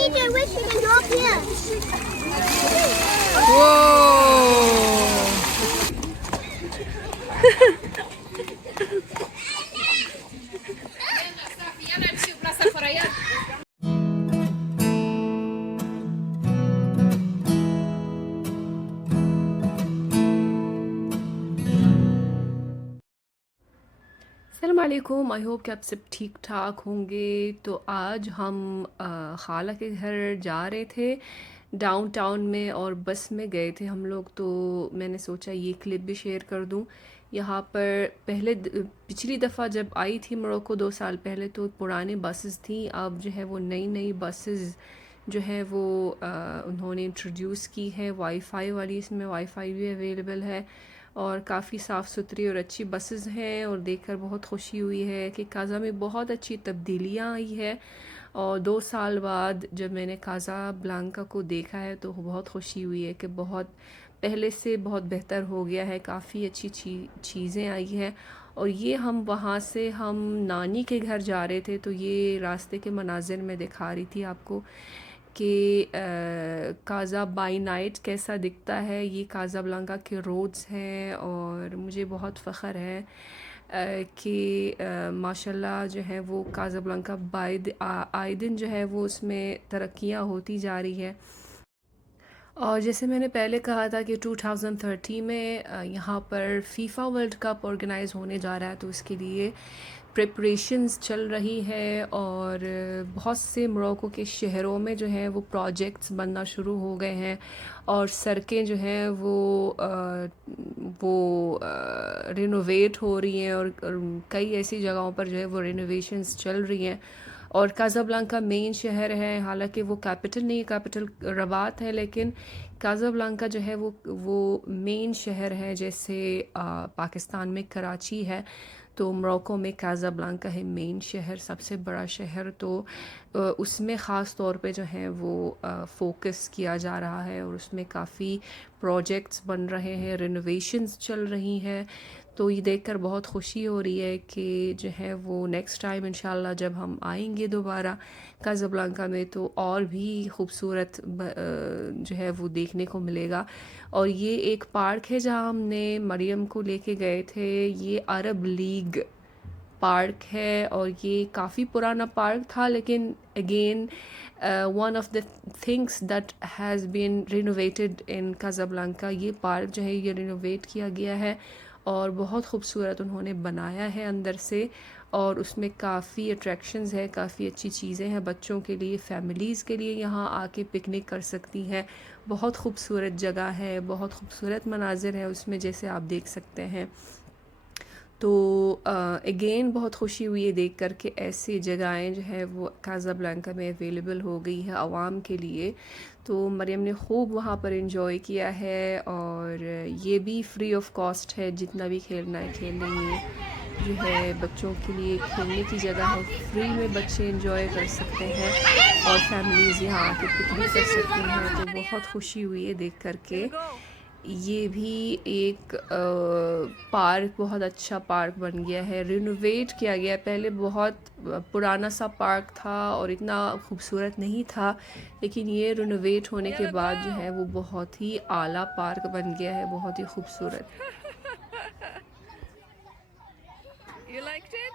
need your wish you can drop here. अस्सलाम वालेकुम। I hope कि आप सब ठीक ठाक होंगे। तो आज हम खाला के घर जा रहे थे डाउनटाउन में और बस में गए थे हम लोग। तो मैंने सोचा ये क्लिप भी शेयर कर दूं। यहाँ पर पिछली दफ़ा जब आई थी मोरक्को 2 साल पहले तो पुरानी बसेस थी। अब जो है वो नई नई बसेस जो है वो उन्होंने इंट्रोड्यूस की है वाईफ़ाई वाली। इसमें वाईफ़ाई भी अवेलेबल है और काफ़ी साफ़ सुथरी और अच्छी बसेस हैं और देखकर बहुत खुशी हुई है कि काज़ा में बहुत अच्छी तब्दीलियाँ आई है। और 2 साल बाद जब मैंने काज़ाब्लांका को देखा है तो बहुत खुशी हुई है कि बहुत पहले से बहुत बेहतर हो गया है, काफ़ी अच्छी चीज़ें आई हैं। और ये वहाँ से हम नानी के घर जा रहे थे तो ये रास्ते के मनाज़िर में दिखा रही थी आपको कि काज़ा बाई नाइट कैसा दिखता है। ये काज़ाब्लांका के रोड्स हैं और मुझे बहुत फ़ख्र है कि माशाल्लाह जो है वो काज़ाब्लांका आए दिन जो है वो उसमें तरक्कियाँ होती जा रही है। और जैसे मैंने पहले कहा था कि 2030 में यहाँ पर फीफा वर्ल्ड कप ऑर्गेनाइज़ होने जा रहा है तो इसके लिए प्रिपरेशंस चल रही है और बहुत से मोरक्को के शहरों में जो है वो प्रोजेक्ट्स बनना शुरू हो गए हैं और सड़कें जो हैं वो रिनोवेट हो रही हैं और कई ऐसी जगहों पर जो है वो रिनोवेशंस चल रही हैं। और काज़ाब्लांका मेन शहर है, हालांकि वो कैपिटल नहीं है, कैपिटल रबात है, लेकिन काज़ाब्लांका जो है वो मेन शहर है। जैसे पाकिस्तान में कराची है तो मोरक्को में काज़ाब्लांका है मेन शहर, सबसे बड़ा शहर। तो उसमें ख़ास तौर पे जो है वो फोकस किया जा रहा है और उसमें काफ़ी प्रोजेक्ट्स बन रहे हैं, रिनोवेशंस चल रही हैं। तो ये देखकर बहुत खुशी हो रही है कि जो है वो नेक्स्ट टाइम इंशाल्लाह जब हम आएंगे दोबारा काज़ाब्लांका में तो और भी ख़ूबसूरत जो है वो देखने को मिलेगा। और ये एक पार्क है जहाँ हमने मरियम को लेके गए थे, ये अरब लीग पार्क है और ये काफ़ी पुराना पार्क था, लेकिन again one of the things that has been renovated in Casablanca, ये पार्क जो है ये रिनोवेट किया गया है और बहुत खूबसूरत उन्होंने बनाया है अंदर से। और उसमें काफ़ी अट्रैक्शंस है, काफ़ी अच्छी चीज़ें हैं बच्चों के लिए, फ़ैमिलीज़ के लिए यहाँ आके पिकनिक कर सकती हैं। बहुत खूबसूरत जगह है, बहुत खूबसूरत मनाजिर है उसमें, जैसे आप देख सकते हैं। तो अगेन बहुत खुशी हुई है देख कर के ऐसी जगहें जो है वो काज़ाब्लांका में अवेलेबल हो गई है आवाम के लिए। तो मरियम ने खूब वहाँ पर इंजॉय किया है और ये भी फ्री ऑफ कॉस्ट है, जितना भी खेलना है खेल लेंगे। जो है बच्चों के लिए खेलने की जगह है, फ्री में बच्चे इंजॉय कर सकते हैं और फैमिलीज़ यहाँ आके पिकनिक कर सकती हैं। तो बहुत खुशी हुई है देख कर के। ये भी एक पार्क, बहुत अच्छा पार्क बन गया है, रिनोवेट किया गया है। पहले बहुत पुराना सा पार्क था और इतना खूबसूरत नहीं था, लेकिन ये रिनोवेट होने के बाद जो है वो बहुत ही आला पार्क बन गया है, बहुत ही खूबसूरत। You liked it?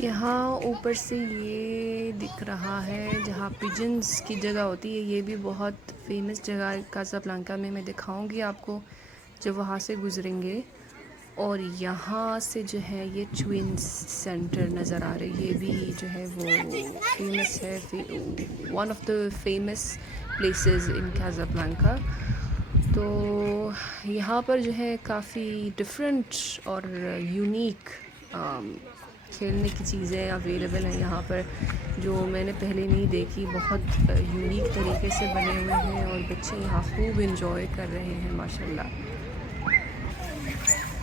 यहाँ ऊपर से ये दिख रहा है जहाँ पिजन्स की जगह होती है। ये भी बहुत फेमस जगह है काज़ाब्लांका में। मैं दिखाऊंगी आपको जब वहाँ से गुजरेंगे। और यहाँ से जो है ये ट्विंस सेंटर नज़र आ रही है। ये भी जो है वो फेमस है, one of the famous places in Casablanca. तो यहाँ पर जो है काफ़ी डिफरेंट और यूनिक खेलने की चीज़ें अवेलेबल हैं यहाँ पर, जो मैंने पहले नहीं देखी। बहुत यूनिक तरीके से बने हुए हैं और बच्चे यहाँ खूब इंजॉय कर रहे हैं माशाल्लाह।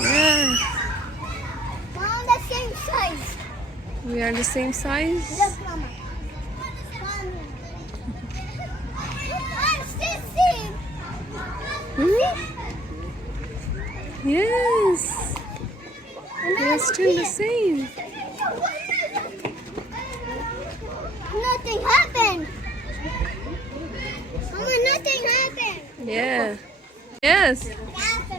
Yeah, Mom, the same size. we are the same size. Look, Mama. I'm still same. Yes, we are still the same. Nothing happened. Mama, nothing happened. Yeah. Yes. After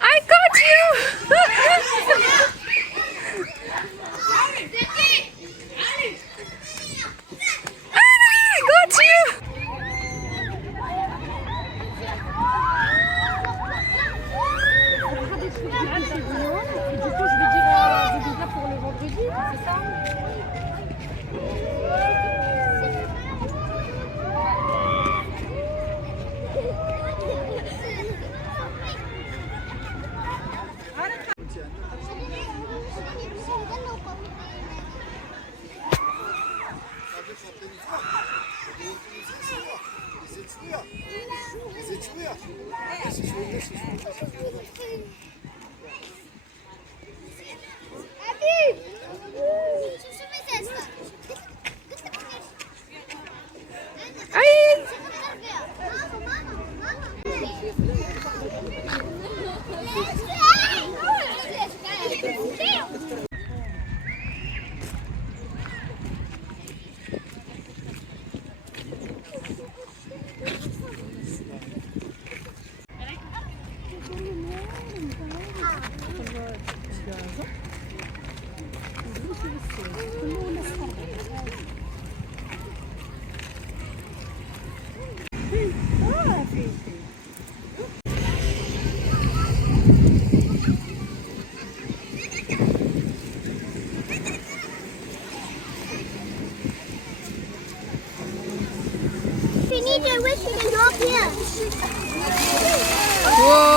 I got you. I got you. Abi! Şu mesela. Ay. We need to wish we can go up here. Whoa.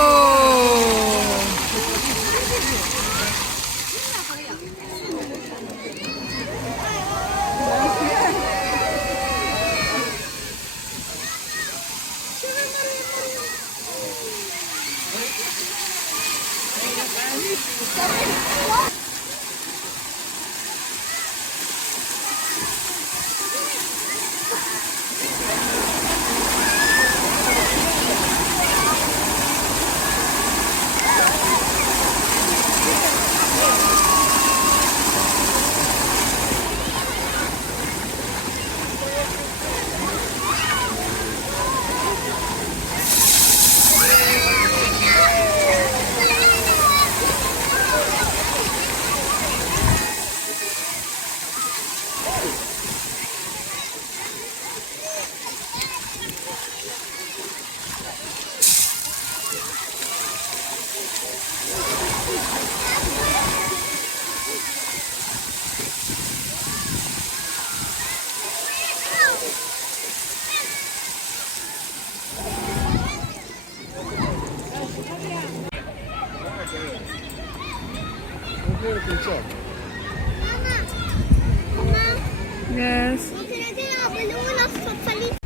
Yes. Mama,